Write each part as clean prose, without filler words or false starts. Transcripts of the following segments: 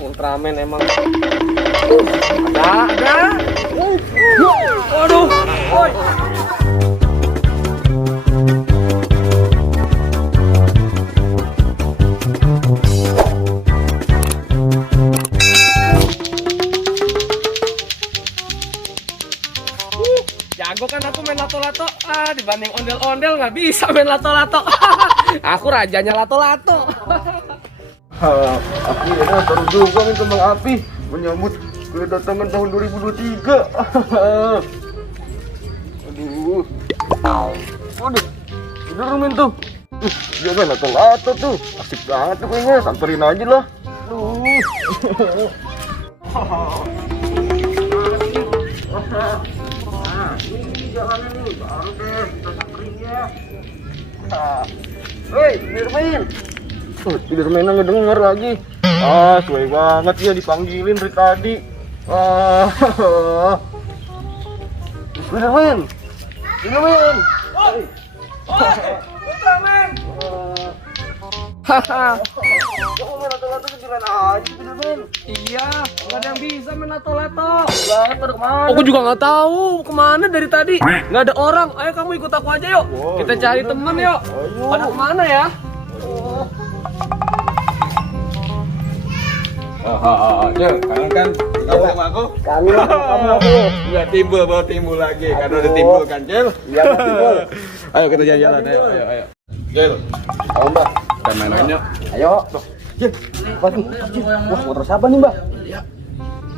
Ultraman emang. Ada. Waduh, woi. Jago kan aku main lato-lato. Dibanding ondel-ondel nggak bisa main lato-lato. Aku rajanya lato-lato. Akhirnya baru juga nih kembang api menyambut kedatangan tahun 2023. Aduh, bener Min tuh. Dia main lato-lato tuh, asik banget tuh kayaknya. Samperin aja lah. Nah, ini jalannya nih, baru deh kita samperin ya. Hei, Firmin. Spiderman nggak denger lagi. Suai banget ya dipanggilin dari tadi. Spiderman. Ultraman. Kamu main lato-lato kejuran aja, Spiderman. Iya, nggak ada yang bisa main lato-lato. Banget pada kemana? Aku juga nggak tahu kemana dari tadi. Nggak ada orang. Ayo kamu ikut aku aja yuk. Wow, Kita cari temen yuk. Ayo. Pada kemana ya? Cil, kangen kan kamu sama aku? Kangen sama kamu. Iya, baru timbul lagi. Karena udah timbul kan, Cil? Iya, timbul. Ayo kita jalan-jalan, ayo. Cil, Ayo, Mbak. kita main aja. Ayo. Cil, apa nih? Cil, wah, motor siapa nih, Mbak? Iya.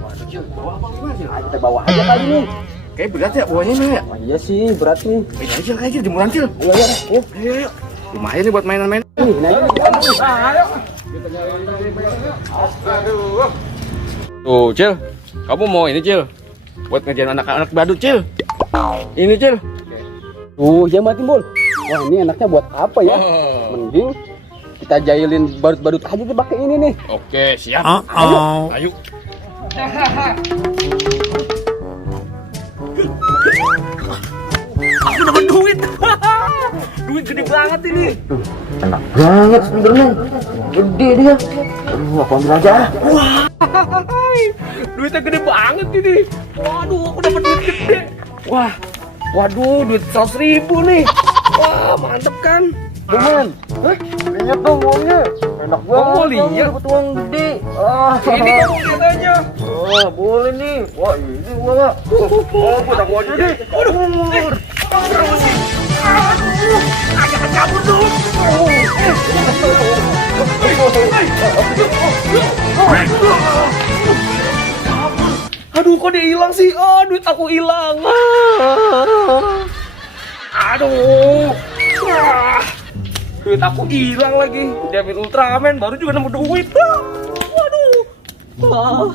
Waduh, Cil, bawa apa gimana, Cil? Ayo kita bawa aja kali nih. Kayak berat ya bawahnya nih ya? Wah, iya sih, berat nih. Ayo Cil, kayak Cil, jemuran Cil. Ayo. Lumayan nih buat mainan-mainan. Nih, Ayo. Kita nyari Aduh. Tuh, Cil. Kamu mau ini, Cil? Buat ngejalan anak-anak badut, Cil. Ini, Cil. ya Mbak Timbul. Wah, ini enaknya buat apa ya? Mending kita jahilin badut-badut aja dipakai ini nih. Oke, siap. Ayo. Aku dapat duit. Duit gede banget ini. Enak banget sebenarnya. Gede dia. Aduh, aku ambil aja. Wah, duitnya gede banget ini. Waduh, aku dapat duit gede. Wah, waduh, duit 100.000 nih. Wah, mantep kan? Temen, lihat dong uangnya. Enak banget. mau lihat? Dapat uang gede. Ini kamu lihat aja. Boleh nih. Wah, ini uangnya. Buat aku aja deh. Jangan kabur dong. Aduh, kok dia hilang sih? Duit aku hilang. Aduh. Duit aku hilang lagi. Diambil Ultraman, baru juga nemu duit. Waduh.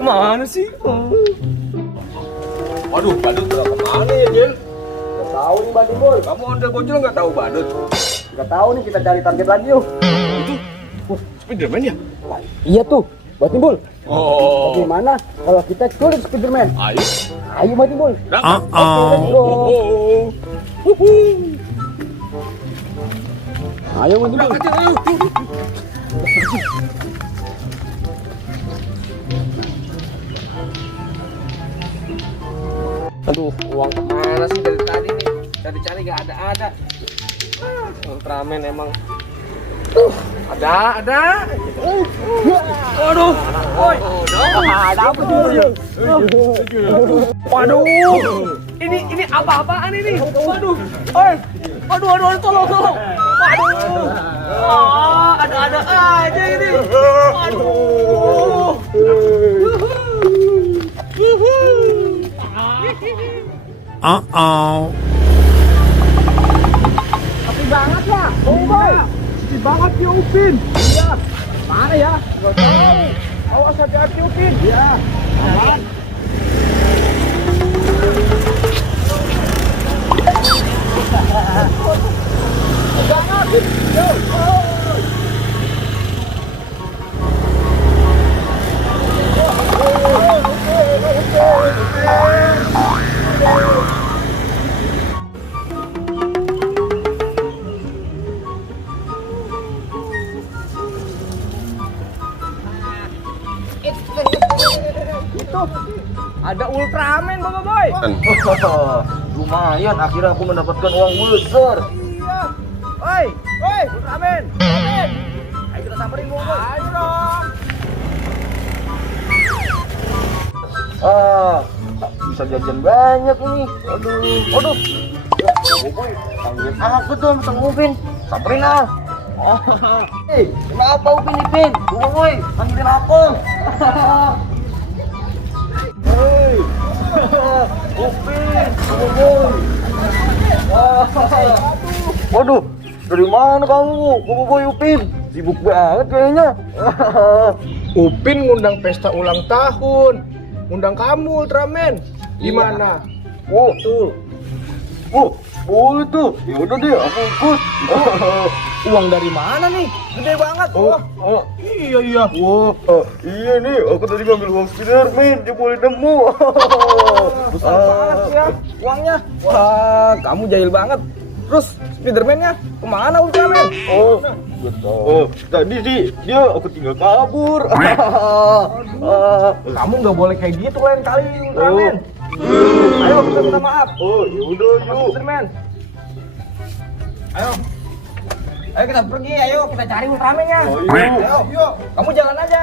Mana sih? Waduh, badut udah kemana ya, Cil? Gak tahu nih Mbak Timbul. Kamu ondel bocil nggak tahu badut? Gak tahu nih, kita cari target lagi yuk. Spiderman ya? Iya tuh, Mbak Timbul. Oh. Bagaimana kalau kita culik Spiderman? Ayo. Ayo Mbak Timbul. Let's go. Ayo Mbak Timbul. Aduh, uang kemana sih dari tadi nih? Cari-cari gak ada. Ultraman emang. Ada. Waduh, woi. Ada apa tuh? Waduh. Ini apa-apaan ini? Waduh. Oi. Waduh, tolong. Waduh. Ada aja ini. Waduh. Sepi banget ya, Boy. Sepi banget ya Upin. Iya. Mana ya? Gak tahu. Awas hati-hati Upin. Iya. Aman. Banget. Itu ada Ultraman, Boboiboy. Lumayan, akhirnya aku mendapatkan uang besar. Iya. Oi, Ultraman. Ultraman. Ayo kita samperin, Boboiboy. Ayo dong. Bisa jajan banyak ini. Aduh. Ya, Boboiboy, panggil aku dong, Bang Upin. Samperin ah. Hei, kenapa Upin Ipin? Boboiboy, panggilin aku. Hei, Upin, Boboiboy. Waduh, dari mana kamu, Boboiboy Upin? Sibuk banget kayaknya. Upin ngundang pesta ulang tahun. Ngundang kamu, Ultraman. Gimana? Oh, tuh. Boleh tuh. Ya udah deh, aku ikut. Uang dari mana nih? Gede banget. Iya. Iya nih, aku tadi ngambil uang Spiderman, dia boleh nemu. Besar banget ya uangnya. Wah, kamu jahil banget. Terus Spiderman-nya kemana, Ultraman? Tadi sih dia aku tinggal kabur. Kamu nggak boleh kayak gitu lain kali, Ultraman. Ayo kita minta maaf. Ya udah yuk. Spiderman. Ayo kita pergi, ayo kita cari Ultraman-nya. Ayo, kamu jalan aja.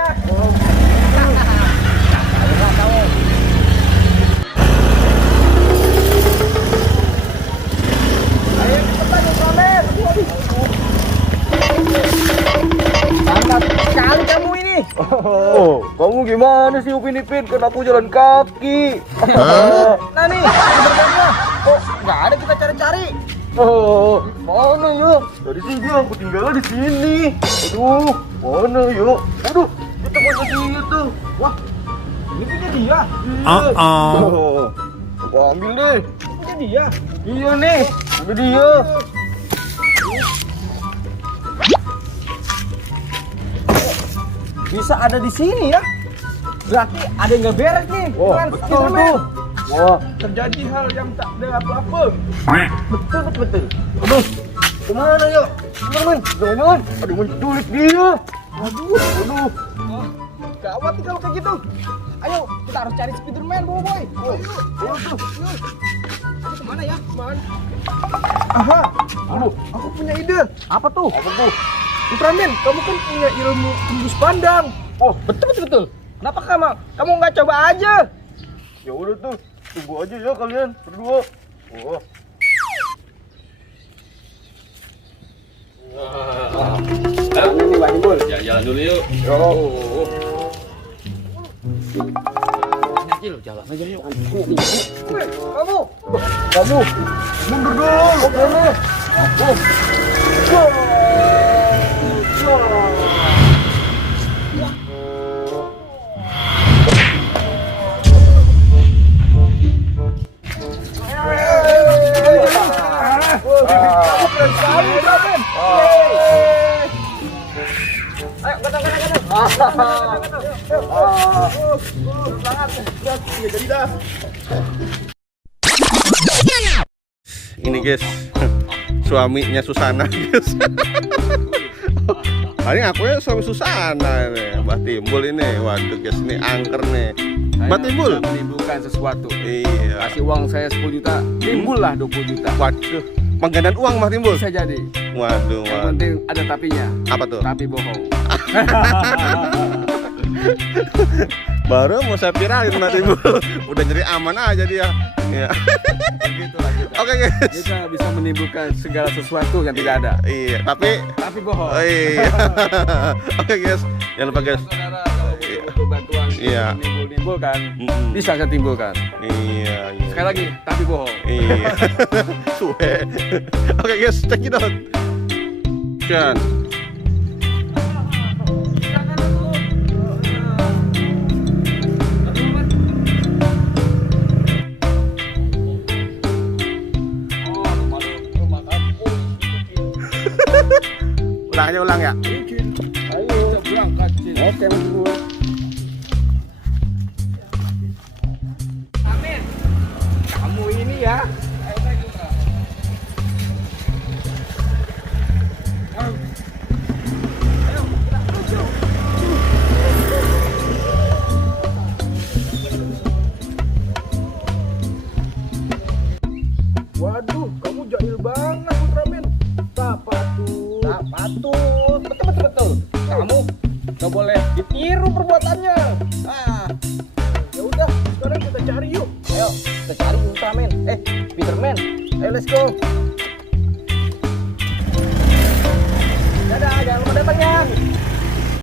Ayo cepetan Ultraman. Lambat sekali kamu ini. Kamu gimana sih Upin Ipin? Kan aku jalan kaki. Nah nih, Spiderman-nya. Kok nggak ada kita cari-cari? Mana yuk? Tadi sih dia aku tinggalnya di sini. Aduh, mana yuk? Aduh, itu mana dia tuh? Wah, Ini punya dia. aku ambil deh. Punya dia. Iya nih, itu dia. Bisa ada di sini ya? Berarti ada yang nggak beres nih. Wah, dengan betul Spiderman. tuh. Wah, Terjadi hal yang tak apa-apa. betul. Aduh, kemana yuk? Spiderman, jangan. Aduh, menculik dia. Aduh. Gawat nih kalau kayak gitu. Ayo, kita harus cari Spiderman, Boboiboy. Ayo, kemana ya? Kemana? Aha, aku punya ide. Apa tuh? Ultraman, kamu kan punya ilmu tembus pandang. Oh, Betul. Kenapa kamu nggak coba aja? ya udah tuh. Tunggu aja ya kalian berdua. Wah. Jalan dulu yuk. Jalan aja yuk. Kamu mundur dulu. Ini guys, suaminya Susana guys. Ini aku ya suami Susana nih, Mbak Timbul ini. Waduh guys, ini angker nih. Mbak Timbul Menimbulkan sesuatu. Iya. Kasih uang saya 10 juta, timbul lah 20 juta. Waduh, penggandaan uang Mbak Timbul. Bisa jadi. Waduh, Yang penting ada tapinya. apa tuh? Tapi bohong. Baru mau saya viralin Mbak Timbul. Udah jadi aman aja dia. Iya. Begitulah kita. Oke guys. Kita bisa menimbulkan segala sesuatu yang tidak ada. Iya, tapi Tapi bohong. iya. Oke guys, jangan lupa guys. Saudara kalau butuh bantuan Iya. menimbulkan, Mm-mm. bisa saya timbulkan. Iya. Sekali lagi, tapi bohong. Iya. Suwe. Oke guys, check it out. Chan. Ulang ya. Ayo, berangkat. Oke, Mas. Amin. Kamu ini ya. Waduh, kamu jahil banget Ultraman. Tak patut. Betul. Kamu gak boleh ditiru perbuatannya. Ya udah, sekarang kita cari yuk. Ayo, kita cari Ultraman. Spiderman. Ayo, let's go. Dadah, jangan lupa datang ya.